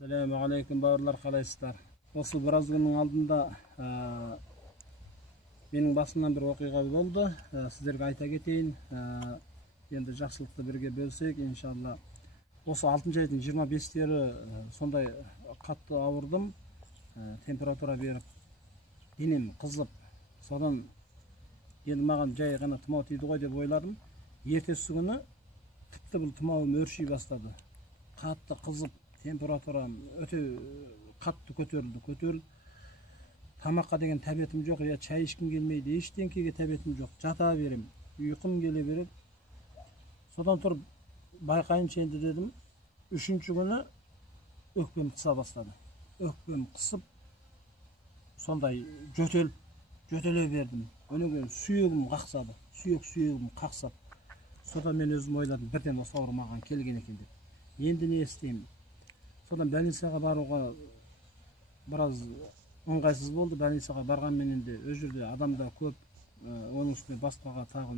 Assalamu alaikum bауырлар, қалайсыздар? Осы біраз күннің алдында менің басымнан бір оқиға болды. Сіздерге айта кетейін. Енді жақсылықты бірге бөлсек, иншалла. Осы 6-й айдың 25-тері сондай қатты ауырдым. Температура беріп, денем қызып. Содан енді маған жай ғана тұмау тиді ғой деп ойладым. Ертесі күні тіпті бұл тұмауым өрши бастады. Қатты қызып, температурам өте қатты көтерілді. Тамаққа деген тәбетім жоқ, я чай ішкім келмейді, ештеңкеге тәбетім жоқ. Жата берем, ұйқым келе береді. Содан тұрып байқайыншы енді дедім. 3-ші күні өкпем қыса бастады. Өкпем қысып, сондай жөтеле бердім. Өнеген сүйегім қақсады, сүйегім қақсап. Содан мен өзім ойладым, бірден осы ауру маған келген екен деп. Енді не істеймін? Содан больницаға баруға біраз ыңғайсыз болды. Больницаға барғанменен де өз жерде адамда көп, оның үстіне басқаға тағы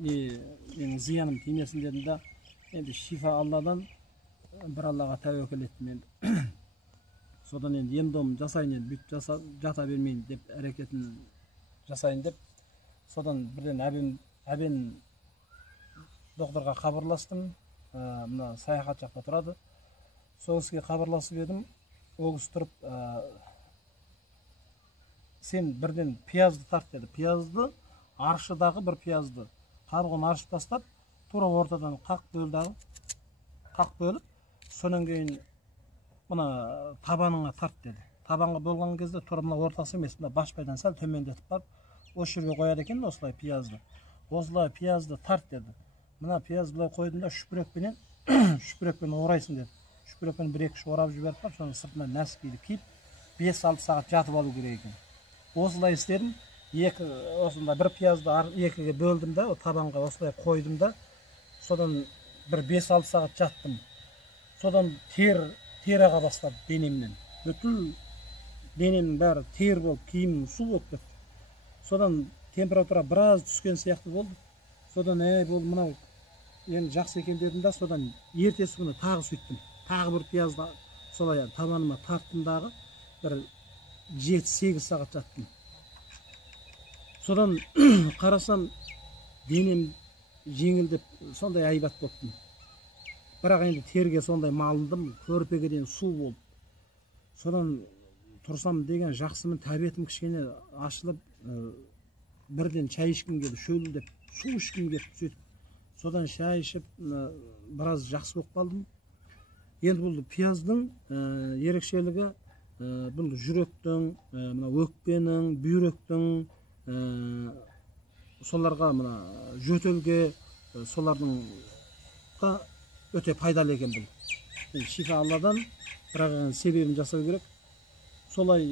менің зияным тимесін дедім да, енді шифа Алладан, бір Аллаға тәуекел еттім енді. Содан енді ем-дом жасайын енді, бүйтіп жата бермейін деп, әрекетін жасайын деп, содан бірден әбен докторға хабарластым. Мына саяхат жақта тұрады. Сол кісіге хабарласып едім. Ол кісі тұрып, сен бірден пиязды тарт деді. Пиязды, аршыдағы бір пиязды қабығын аршып тастап, тура ортадан қақ бөліп, сонан кейін мына табаныңа тарт деді. Табанға болған кезде тура мына ортасы емес, мына башпайдан сәл төмендетіп барып, осы жерге қояды екен осылай пиязды. Осылай пиязды тарт деді. Мына пияз былай қойдым да шүпірекпен орайсың деді. Шүпірекпен 1-2 орап жіберіп қап, соның сыртына нәскиді киіп 5-6 сағат жатып алу керек екен. Осылай істедім. Осында бір пиязды 2-ге бөлдім да, табанға осылай қойдым да, содан бір 5-6 сағат жаттым. Содан тер аға бастады денемнен. Бүкіл денемнің бәрі тер болып, киімім су болып кетті. Содан температура біраз түскен сияқты болды. Содан болды мынау енді жақсы екен дедім да, содан ертесі күні тағы сөйттім. Тағы бір пиязды солай табаныма тарттым дағы, бір 7-8 сағат жаттым. Содан қарасам денем жеңілдеп, сондай айбат болдым. Бірақ енді терге сондай малындым, көрпеге дейін су болды. Содан тұрсам деген жақсымын, тәбетім кішкене ашылып, бірден чай ішкім келді, шөлілдеп, су ішкім келді, сөйтіп. Содан шай ішіп, біраз жақсы болып қалдым. Енді бұл пияздың ерекшелігі, бұл жүректің, өкпенің, бүйректің, соларға жөтелге, солардың өте пайдалы екен бұл. Шифа Алладан, бірақ себебін жасау керек. Солай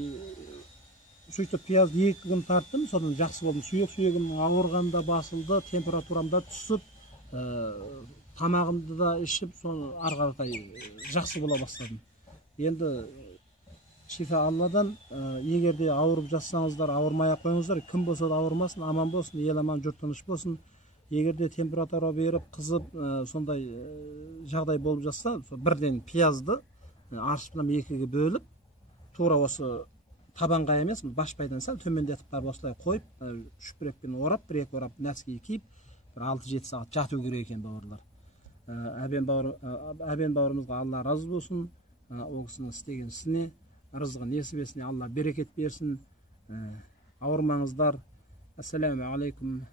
сөйтіп пиязды 2 күн тарттым, содан жақсы болдым. Сүйегім ауырғанда басылды, температурамда түсіп, тамағымды да ішіп, соны арғарытай жақсы бола бастадым. Енді шифа Алладан, егерде ауырып жатсаңыздар, ауырмай қойыңыздар, кім болса да ауырмасын, аман болсын, ел аман, жұрт тыныш болсын. Егерде температура беріп, қызып, сондай жағдай болып жатса, бірден пиязды аршып 2-ге бөліп, тура осы табанға емес, башпайдан сәл төмендетіп барып осылай қойып, шүпірекпен орап, 1-2 орап, нәскиге киіп, 6-7 сағат жату керек екен бауырлар. Әбен бауырымызға Алла разы болсын, ол кісінің істеген ісіне, рызығы несібесіне Алла берекет берсін. Ауырмаңыздар. Ассаламу алейкум.